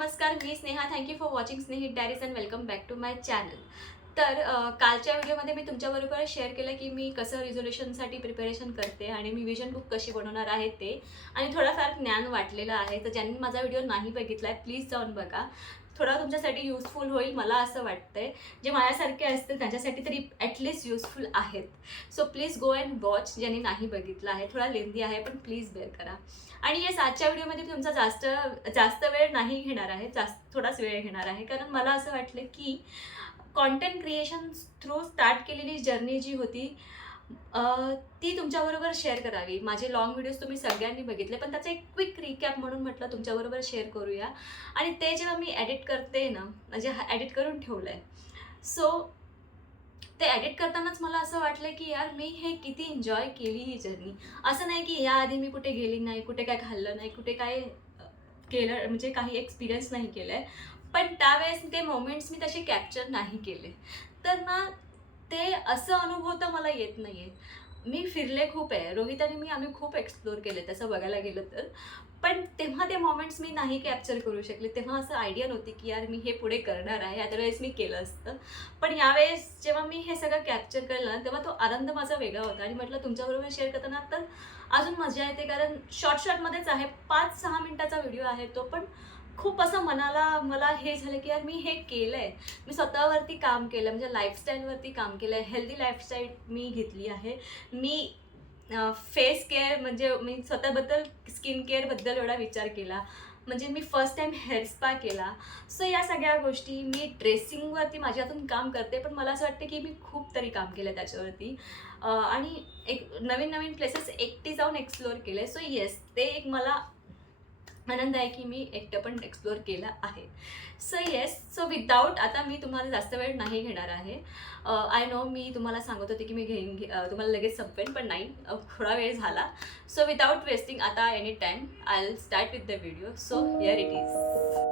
नमस्कार, मी Sneha. Thank you for watching Snehit diaries and welcome back to my channel. तर कालच्या व्हिडिओमध्ये मी तुमच्याबरोबर शेअर केलं की मी कसं रिझोल्यूशनसाठी प्रिपरेशन करते आणि मी विजन बुक कशी बनवणार आहे ते, आणि थोडाफार ज्ञान वाटलेलं आहे. तर ज्यांनी माझा व्हिडिओ नाही बघितला आहे प्लीज जाऊन बघा. थोडा तुमच्यासाठी युजफुल होईल मला असं वाटतंय. जे माझ्यासारखे असतील त्यांच्यासाठी तरी ॲटलिस्ट युजफुल आहेत. So please go and watch ज्यांनी नाही बघितलं आहे. थोडा लेंदी आहे पण प्लीज बेअर करा. आणि येस, आजच्या व्हिडिओमध्ये तुमचा जास्त जास्त वेळ नाही घेणार आहे, थोडाच वेळ घेणार आहे. कारण मला असं वाटलं की कॉन्टेंट क्रिएशन थ्रू स्टार्ट केलेली जर्नी जी होती ती तुमच्याबरोबर शेअर करावी. माझे लॉंग व्हिडिओज तुम्ही सगळ्यांनी बघितले, पण त्याचा एक क्विक रिकॅप म्हणून म्हटलं तुमच्याबरोबर शेअर करूया. आणि ते जेव्हा मी एडिट करते ना, म्हणजे एडिट करून ठेवलं आहे. सो ते एडिट करतानाच मला असं वाटलं की यार मी हे किती एन्जॉय केली ही जर्नी. असं नाही की याआधी मी कुठे गेली नाही, कुठे काय खाल्लं नाही, कुठे काय केलं, म्हणजे काही एक्सपिरियन्स नाही केलं आहे. पण त्यावेळेस ते मोमेंट्स मी तसे कॅप्चर नाही केले. तर ना, ते असं अनुभव तर मला येत नाही आहे. मी फिरले खूप आहे. रोहित आणि आम्ही खूप एक्सप्लोर केले तसं बघायला गेलं तर. पण तेव्हा ते मोमेंट्स मी नाही कॅप्चर करू शकले. तेव्हा असं आयडिया नव्हती की यार मी हे पुढे करणार आहे. अदरवाईज मी केलं असतं. पण यावेळेस जेव्हा मी हे सगळं कॅप्चर केलं ना, तेव्हा तो आनंद माझा वेगळा होता. आणि म्हटलं तुमच्याबरोबर शेअर करताना तर अजून मजा येते. कारण शॉर्टमध्येच आहे, 5-6 मिनिटाचा व्हिडिओ आहे तो. पण खूप असं मला हे झालं की यार मी हे केलं आहे. मी स्वतःवरती काम केलं, म्हणजे लाईफस्टाईलवरती काम केलं आहे. हेल्दी लाईफस्टाईल मी घेतली आहे. मी फेस केअर, म्हणजे मी स्वतःबद्दल स्किन केअरबद्दल एवढा विचार केला. म्हणजे मी फर्स्ट टाईम हेअर स्पा केला. सो या सगळ्या गोष्टी, मी ड्रेसिंगवरती माझ्यातून काम करते, पण मला असं वाटतं की मी खूप तरी काम केलं त्याच्यावरती. आणि एक नवीन नवीन प्लेसेस एकटी जाऊन एक्सप्लोअर केले. सो येस, ते एक मला आनंद आहे की मी एकटं पण एक्सप्लोअर केलं आहे. सो येस, सो विदाऊट, आता मी तुम्हाला जास्त वेळ नाही घेणार आहे. आय नो, मी तुम्हाला सांगत होते की मी तुम्हाला लगेच संपेन, पण नाही, थोडा वेळ झाला. सो विदाऊट वेस्टिंग आता any time I will start with the video. So here it is.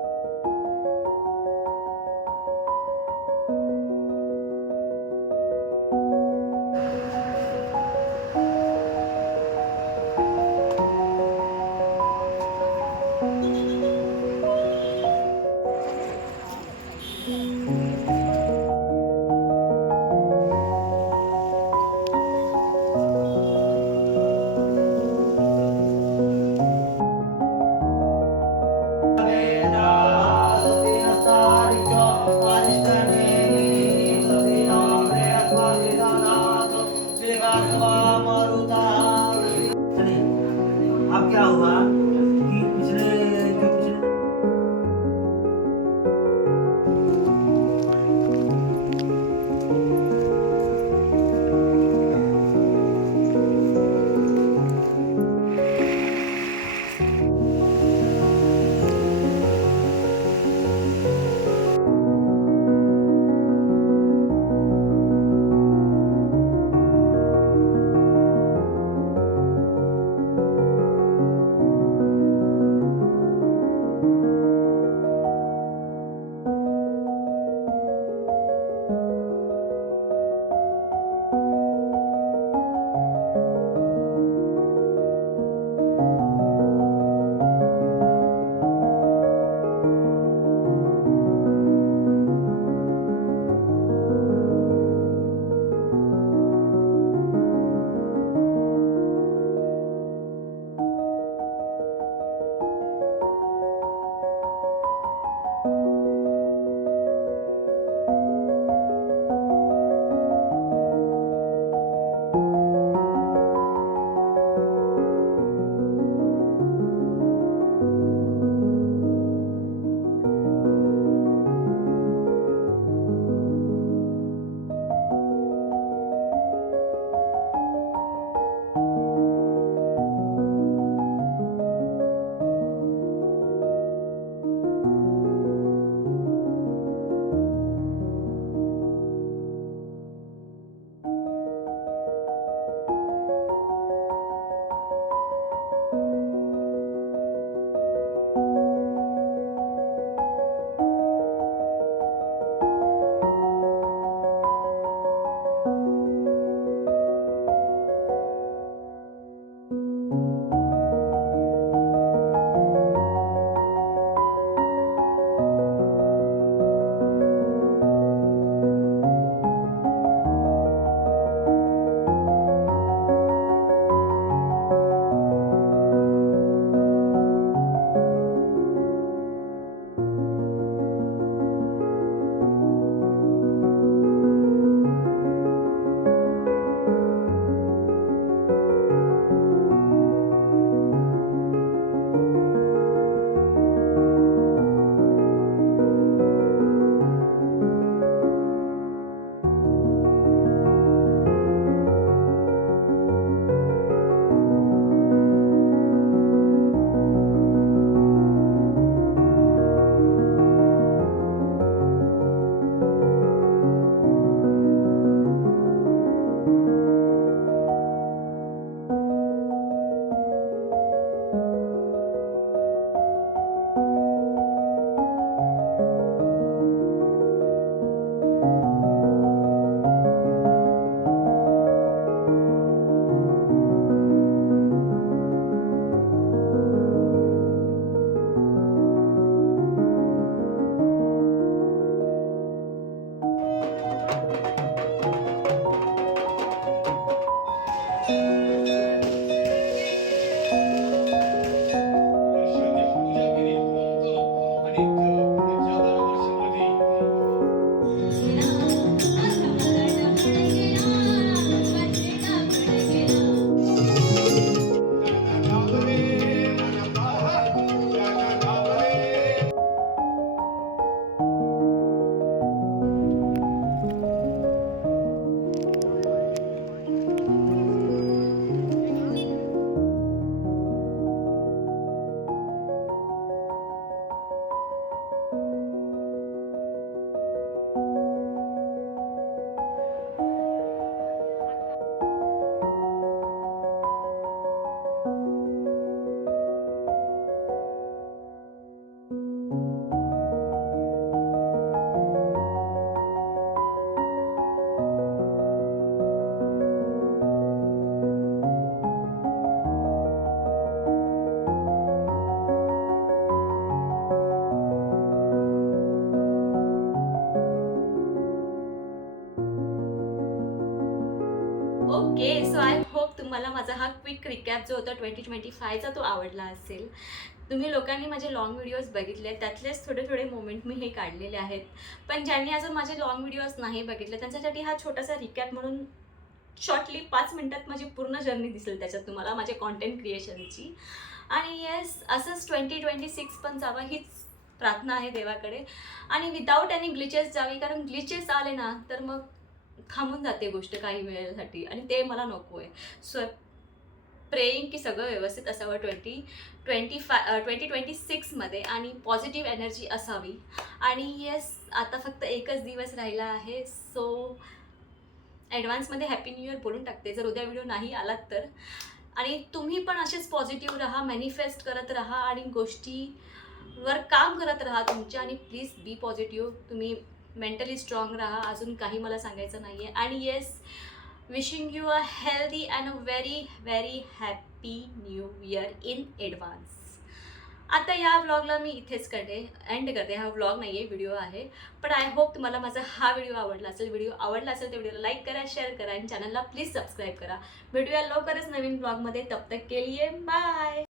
Okay, so I hope तुम्हाला माझा हा क्विक रिकॅप जो होता 2025चा तो आवडला असेल. तुम्ही लोकांनी माझे लाँग व्हिडिओज बघितले, त्यातलेच थोडे थोडे मोमेंट मी हे काढलेले आहेत. पण ज्यांनी अजून माझे लाँग व्हिडिओज नाही बघितले त्यांच्यासाठी हा छोटासा रिकॅप म्हणून शॉर्टली 5 मिनिटात माझी पूर्ण जर्नी दिसेल त्याच्यात तुम्हाला माझे कॉन्टेंट क्रिएशनची. आणि येस, असंच 2026 पण जावं हीच प्रार्थना आहे देवाकडे. आणि विदाऊट एनी ग्लिचेस जावी, कारण ग्लिचेस आले ना तर मग थांबून जाते गोष्ट काही वेळेसाठी आणि ते मला नको आहे. सो प्रेइंग की सगळं व्यवस्थित असावं 2026मध्ये आणि पॉझिटिव्ह एनर्जी असावी. आणि येस, आता फक्त एकच दिवस राहिला आहे. सो ॲडव्हान्समध्ये हॅपी न्यू इयर बोलून टाकते जर उद्या व्हिडिओ नाही आलात तर. आणि तुम्ही पण असेच पॉझिटिव्ह राहा, मॅनिफेस्ट करत राहा आणि गोष्टीवर काम करत राहा तुमच्या. आणि प्लीज बी पॉझिटिव्ह. तुम्ही मेंटली स्ट्रॉंग राहा. अजून काही मला सांगायचं नाही आहे. आणि yes, wishing you a healthy and a very very happy new year in advance. आता या व्लॉगला मी इथेच एंड करते. हा व्लॉग नाही आहे, व्हिडिओ आहे. पण आय होप तुम्हाला माझा हा व्हिडिओ आवडला असेल. व्हिडिओ आवडला असेल तर व्हिडिओला लाईक करा, शेअर करा आणि चॅनलला प्लीज सबस्क्राईब करा. भेटूया लवकरच नवीन व्लॉगमध्ये. तब तक के लिए बाय.